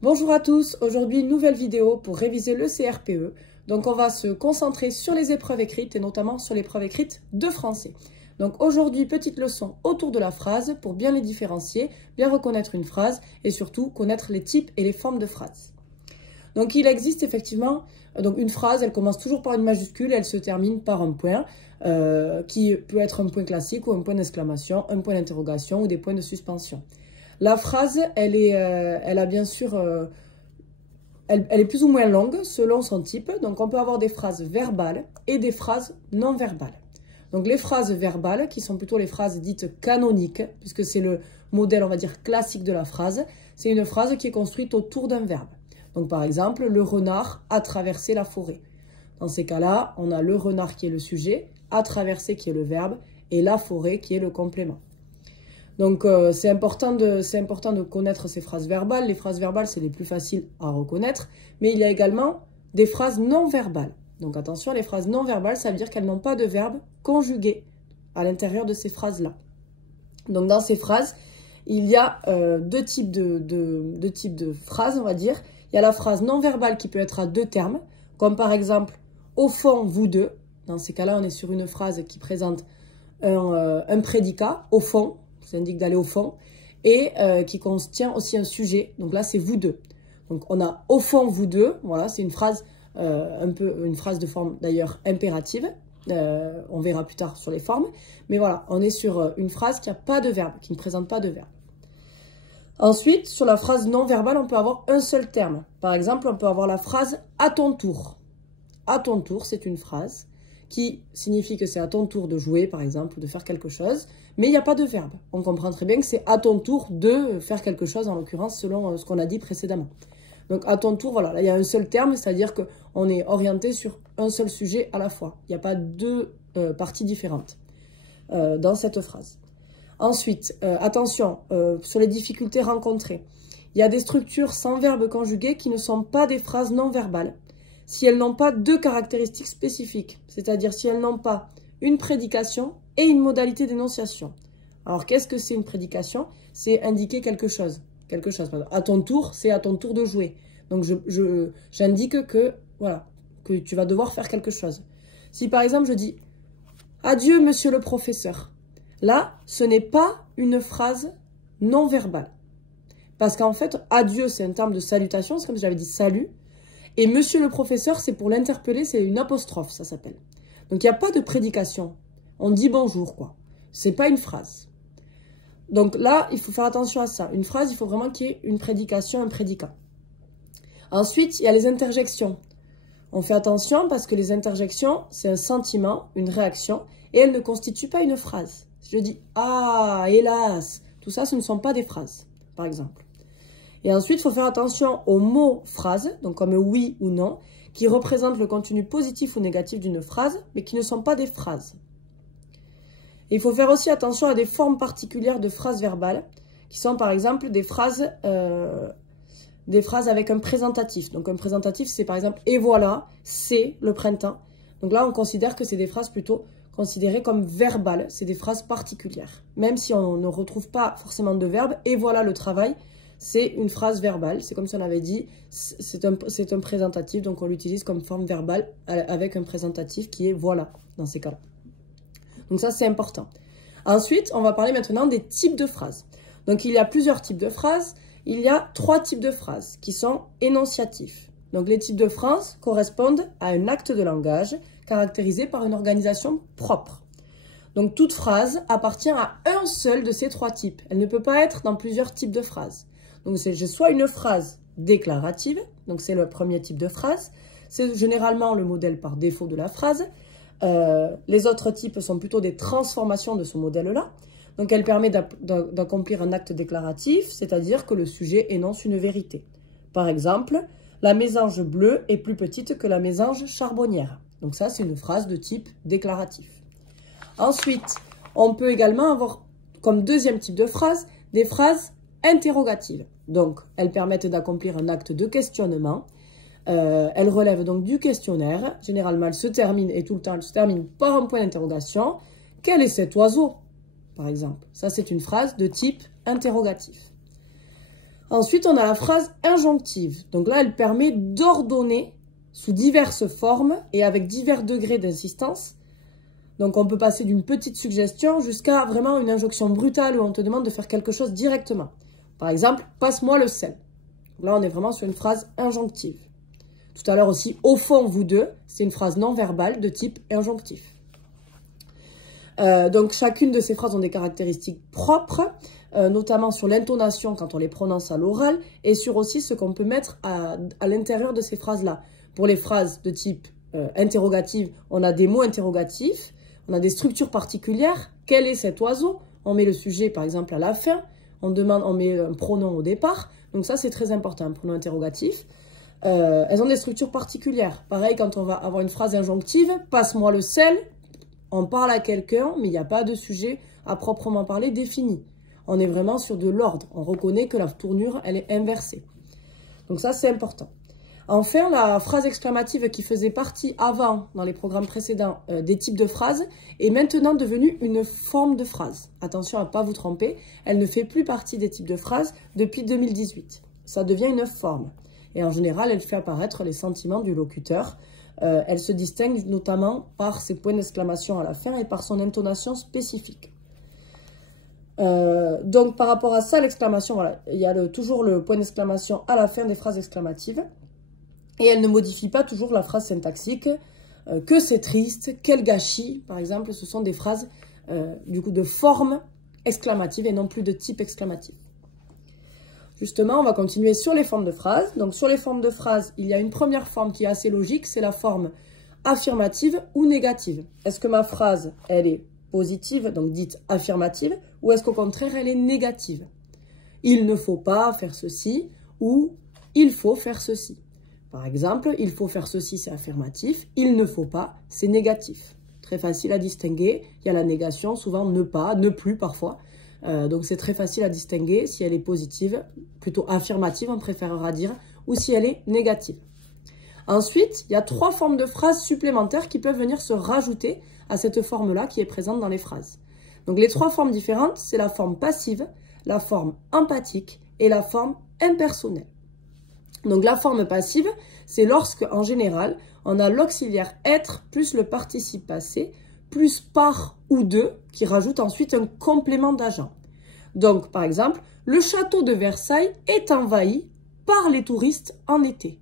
Bonjour à tous, aujourd'hui nouvelle vidéo pour réviser le CRPE. Donc on va se concentrer sur les épreuves écrites et notamment sur l'épreuve écrite de français. Donc aujourd'hui, petite leçon autour de la phrase pour bien les différencier, bien reconnaître une phrase et surtout connaître les types et les formes de phrases. Donc il existe effectivement, une phrase, elle commence toujours par une majuscule et elle se termine par un point qui peut être un point classique ou un point d'exclamation, un point d'interrogation ou des points de suspension. La phrase, elle a bien sûr, elle est plus ou moins longue selon son type. Donc, on peut avoir des phrases verbales et des phrases non verbales. Donc, les phrases verbales, qui sont plutôt les phrases dites canoniques, puisque c'est le modèle, on va dire, classique de la phrase, c'est une phrase qui est construite autour d'un verbe. Donc, par exemple, le renard a traversé la forêt. Dans ces cas-là, on a le renard qui est le sujet, a traversé qui est le verbe, et la forêt qui est le complément. Donc, c'est important de connaître ces phrases verbales. Les phrases verbales, c'est les plus faciles à reconnaître. Mais il y a également des phrases non verbales. Donc, attention, les phrases non verbales, ça veut dire qu'elles n'ont pas de verbe conjugué à l'intérieur de ces phrases-là. Donc, dans ces phrases, il y a deux types de phrases, on va dire. Il y a la phrase non verbale qui peut être à deux termes, comme par exemple « au fond, vous deux ». Dans ces cas-là, on est sur une phrase qui présente un prédicat, « au fond ». Ça indique d'aller au fond, et qui contient aussi un sujet. Donc là, c'est vous deux. Donc on a au fond vous deux. Voilà, c'est une phrase une phrase de forme d'ailleurs impérative. On verra plus tard sur les formes. Mais voilà, on est sur une phrase qui n'a pas de verbe, qui ne présente pas de verbe. Ensuite, sur la phrase non verbale, on peut avoir un seul terme. Par exemple, on peut avoir la phrase à ton tour. À ton tour, c'est une phrase qui signifie que c'est à ton tour de jouer, par exemple, ou de faire quelque chose, mais il n'y a pas de verbe. On comprend très bien que c'est à ton tour de faire quelque chose, en l'occurrence, selon ce qu'on a dit précédemment. Donc, à ton tour, voilà, là, il y a un seul terme, c'est-à-dire qu'on est orienté sur un seul sujet à la fois. Il n'y a pas deux parties différentes dans cette phrase. Ensuite, attention, sur les difficultés rencontrées. Il y a des structures sans verbe conjugué qui ne sont pas des phrases non verbales, si elles n'ont pas deux caractéristiques spécifiques, c'est-à-dire si elles n'ont pas une prédication et une modalité d'énonciation. Alors, qu'est-ce que c'est une prédication? C'est indiquer quelque chose. Quelque chose. À ton tour, c'est à ton tour de jouer. Donc, j'indique que, voilà, que tu vas devoir faire quelque chose. Si, par exemple, je dis « Adieu, monsieur le professeur », là, ce n'est pas une phrase non verbale. Parce qu'en fait, « adieu », c'est un terme de salutation, c'est comme si j'avais dit « salut ». Et monsieur le professeur, c'est pour l'interpeller, c'est une apostrophe, ça s'appelle. Donc, il n'y a pas de prédication. On dit bonjour, quoi. C'est pas une phrase. Donc là, il faut faire attention à ça. Une phrase, il faut vraiment qu'il y ait une prédication, un prédicat. Ensuite, il y a les interjections. On fait attention parce que les interjections, c'est un sentiment, une réaction, et elles ne constituent pas une phrase. Si je dis « ah, hélas », tout ça, ce ne sont pas des phrases, par exemple. Et ensuite, il faut faire attention aux mots phrases, donc comme oui ou non, qui représentent le contenu positif ou négatif d'une phrase, mais qui ne sont pas des phrases. Et il faut faire aussi attention à des formes particulières de phrases verbales, qui sont par exemple des phrases avec un présentatif. Donc un présentatif, c'est par exemple « et voilà, c'est le printemps ». Donc là, on considère que c'est des phrases plutôt considérées comme verbales, c'est des phrases particulières. Même si on ne retrouve pas forcément de verbe, « et voilà le travail », c'est une phrase verbale, c'est comme si on avait dit, c'est un présentatif, donc on l'utilise comme forme verbale avec un présentatif qui est voilà, dans ces cas-là. Donc ça, c'est important. Ensuite, on va parler maintenant des types de phrases. Donc il y a plusieurs types de phrases, il y a trois types de phrases qui sont énonciatifs. Donc les types de phrases correspondent à un acte de langage caractérisé par une organisation propre. Donc toute phrase appartient à un seul de ces trois types. Elle ne peut pas être dans plusieurs types de phrases. Donc, j'ai soit une phrase déclarative, donc c'est le premier type de phrase. C'est généralement le modèle par défaut de la phrase. Les autres types sont plutôt des transformations de ce modèle-là. Donc, elle permet d'accomplir un acte déclaratif, c'est-à-dire que le sujet énonce une vérité. Par exemple, la mésange bleue est plus petite que la mésange charbonnière. Donc ça, c'est une phrase de type déclaratif. Ensuite, on peut également avoir comme deuxième type de phrase des phrases interrogatives. Donc, elles permettent d'accomplir un acte de questionnement. Elles relèvent donc du questionnaire. Généralement, elles se terminent, et tout le temps, elles se terminent par un point d'interrogation. Quel est cet oiseau, par exemple? Ça, c'est une phrase de type interrogatif. Ensuite, on a la phrase injonctive. Donc là, elle permet d'ordonner sous diverses formes et avec divers degrés d'insistance. Donc on peut passer d'une petite suggestion jusqu'à vraiment une injonction brutale où on te demande de faire quelque chose directement. Par exemple, passe-moi le sel. Là, on est vraiment sur une phrase injonctive. Tout à l'heure aussi, au fond, vous deux, c'est une phrase non verbale de type injonctif. Donc chacune de ces phrases ont des caractéristiques propres, notamment sur l'intonation quand on les prononce à l'oral et sur aussi ce qu'on peut mettre à l'intérieur de ces phrases-là. Pour les phrases de type interrogative, on a des mots interrogatifs, on a des structures particulières. Quel est cet oiseau? On met le sujet par exemple à la fin, on met un pronom au départ. Donc ça c'est très important, un pronom interrogatif. Elles ont des structures particulières. Pareil quand on va avoir une phrase injonctive, passe-moi le sel. On parle à quelqu'un, mais il n'y a pas de sujet à proprement parler défini. On est vraiment sur de l'ordre. On reconnaît que la tournure, elle est inversée. Donc ça, c'est important. Enfin, la phrase exclamative qui faisait partie avant, dans les programmes précédents, des types de phrases, est maintenant devenue une forme de phrase. Attention à ne pas vous tromper, elle ne fait plus partie des types de phrases depuis 2018. Ça devient une forme. Et en général, elle fait apparaître les sentiments du locuteur. Elle se distingue notamment par ses points d'exclamation à la fin et par son intonation spécifique. Donc par rapport à ça, l'exclamation, voilà, il y a toujours le point d'exclamation à la fin des phrases exclamatives. Et elle ne modifie pas toujours la phrase syntaxique. Que c'est triste, quel gâchis, par exemple, ce sont des phrases du coup de forme exclamative et non plus de type exclamatif. Justement, on va continuer sur les formes de phrases. Donc, sur les formes de phrases, il y a une première forme qui est assez logique, c'est la forme affirmative ou négative. Est-ce que ma phrase, elle est positive, donc dite affirmative, ou est-ce qu'au contraire, elle est négative? Il ne faut pas faire ceci, ou il faut faire ceci. Par exemple, il faut faire ceci, c'est affirmatif, il ne faut pas, c'est négatif. Très facile à distinguer, il y a la négation, souvent ne pas, ne plus parfois. Donc c'est très facile à distinguer si elle est positive, plutôt affirmative on préférera dire, ou si elle est négative. Ensuite, il y a 3 formes de phrases supplémentaires qui peuvent venir se rajouter à cette forme-là qui est présente dans les phrases. Donc les 3 formes différentes, c'est la forme passive, la forme empathique et la forme impersonnelle. Donc la forme passive, c'est lorsque, en général, on a l'auxiliaire être plus le participe passé, plus par ou de, qui rajoute ensuite un complément d'agent. Donc, par exemple, le château de Versailles est envahi par les touristes en été.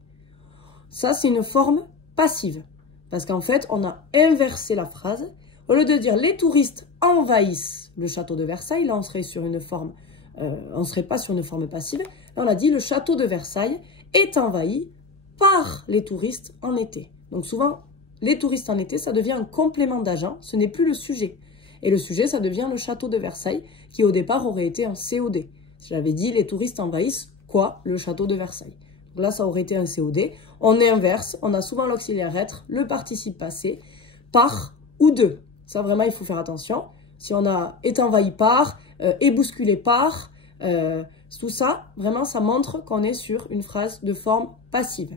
Ça, c'est une forme passive. Parce qu'en fait, on a inversé la phrase. Au lieu de dire les touristes envahissent le château de Versailles, là, on serait sur une forme, on ne serait pas sur une forme passive. Là, on a dit le château de Versailles est envahi par les touristes en été. Donc, souvent, les touristes en été, ça devient un complément d'agent, ce n'est plus le sujet. Et le sujet, ça devient le château de Versailles, qui au départ aurait été un COD. Si j'avais dit les touristes envahissent quoi? Le château de Versailles. Donc là, ça aurait été un COD. On inverse, on a souvent l'auxiliaire être, le participe passé, par ou de. Ça, vraiment, il faut faire attention. Si on a est envahi par, est bousculé par, tout ça, vraiment, ça montre qu'on est sur une phrase de forme passive.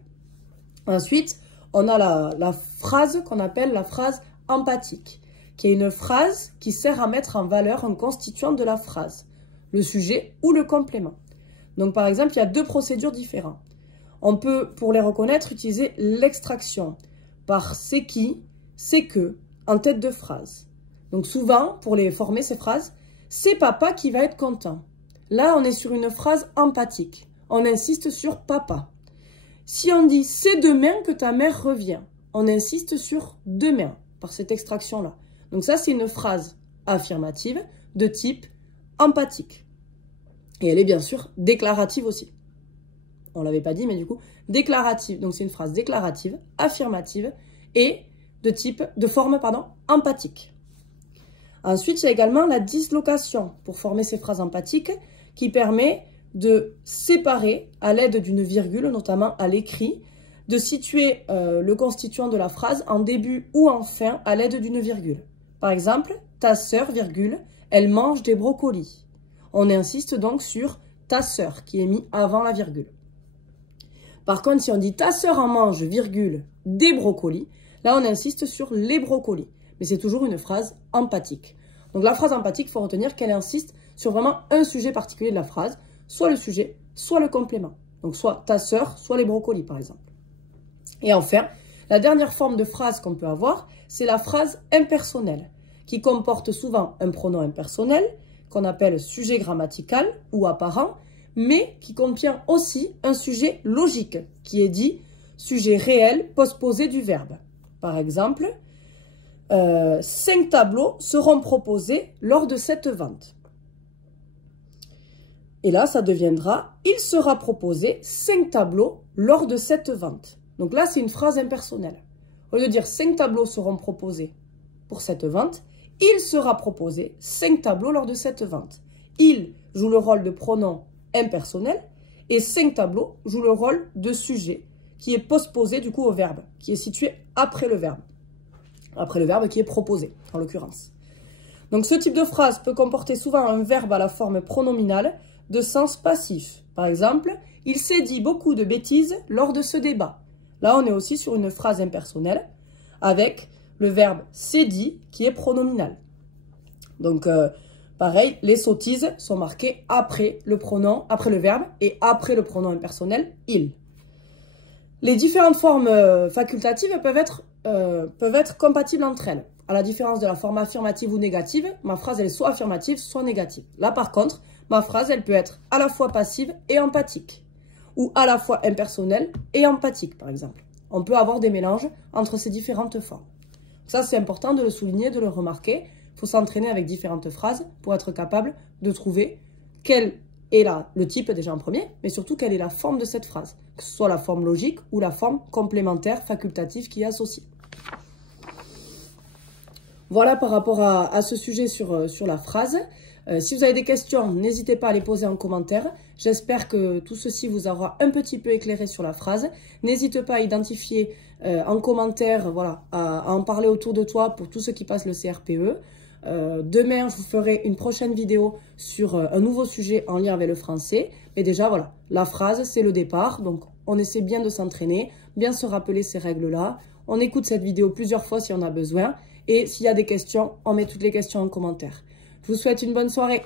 Ensuite, on a la phrase qu'on appelle la phrase empathique, qui est une phrase qui sert à mettre en valeur un constituant de la phrase, le sujet ou le complément. Donc par exemple, il y a 2 procédures différentes. On peut, pour les reconnaître, utiliser l'extraction par c'est qui, c'est que, en tête de phrase. Donc souvent, pour les former ces phrases, c'est papa qui va être content. Là, on est sur une phrase empathique. On insiste sur papa. Si on dit « c'est demain que ta mère revient », on insiste sur « demain » par cette extraction-là. Donc ça, c'est une phrase affirmative de type empathique. Et elle est bien sûr déclarative aussi. On ne l'avait pas dit, mais du coup, déclarative. Donc c'est une phrase déclarative, affirmative et de forme empathique. Ensuite, il y a également la dislocation pour former ces phrases empathiques qui permet de séparer à l'aide d'une virgule, notamment à l'écrit, de situer le constituant de la phrase en début ou en fin à l'aide d'une virgule. Par exemple, ta sœur, virgule, elle mange des brocolis. On insiste donc sur ta sœur qui est mis avant la virgule. Par contre, si on dit ta sœur en mange, virgule, des brocolis, là on insiste sur les brocolis. Mais c'est toujours une phrase empathique. Donc la phrase empathique, il faut retenir qu'elle insiste sur vraiment un sujet particulier de la phrase, soit le sujet, soit le complément. Donc soit ta sœur, soit les brocolis par exemple. Et enfin, la dernière forme de phrase qu'on peut avoir, c'est la phrase impersonnelle, qui comporte souvent un pronom impersonnel, qu'on appelle sujet grammatical ou apparent, mais qui contient aussi un sujet logique, qui est dit sujet réel postposé du verbe. Par exemple, 5 tableaux seront proposés lors de cette vente. Et là, ça deviendra « Il sera proposé 5 tableaux lors de cette vente ». Donc là, c'est une phrase impersonnelle. Au lieu de dire « 5 tableaux seront proposés pour cette vente », il sera proposé 5 tableaux lors de cette vente. Il joue le rôle de pronom impersonnel et 5 tableaux jouent le rôle de sujet qui est postposé du coup au verbe, qui est situé après le verbe qui est proposé en l'occurrence. Donc ce type de phrase peut comporter souvent un verbe à la forme pronominale de sens passif. Par exemple, il s'est dit beaucoup de bêtises lors de ce débat. Là, on est aussi sur une phrase impersonnelle avec le verbe s'est dit qui est pronominal. Donc, pareil, les sottises sont marquées après le pronom, après le verbe et après le pronom impersonnel il. Les différentes formes facultatives peuvent être compatibles entre elles. À la différence de la forme affirmative ou négative, ma phrase elle est soit affirmative, soit négative. Là, par contre, ma phrase elle peut être à la fois passive et empathique, ou à la fois impersonnelle et empathique, par exemple. On peut avoir des mélanges entre ces différentes formes. Ça, c'est important de le souligner, de le remarquer. Il faut s'entraîner avec différentes phrases pour être capable de trouver quel est le type déjà en premier, mais surtout quelle est la forme de cette phrase, que ce soit la forme logique ou la forme complémentaire, facultative qui est associée. Voilà par rapport à ce sujet sur la phrase. Si vous avez des questions, n'hésitez pas à les poser en commentaire. J'espère que tout ceci vous aura un petit peu éclairé sur la phrase. N'hésite pas à identifier en commentaire, voilà, à en parler autour de toi pour tous ceux qui passent le CRPE. Demain, je vous ferai une prochaine vidéo sur un nouveau sujet en lien avec le français. Mais déjà, voilà, la phrase, c'est le départ. Donc, on essaie bien de s'entraîner, bien se rappeler ces règles-là. On écoute cette vidéo plusieurs fois si on a besoin. Et s'il y a des questions, on met toutes les questions en commentaire. Je vous souhaite une bonne soirée.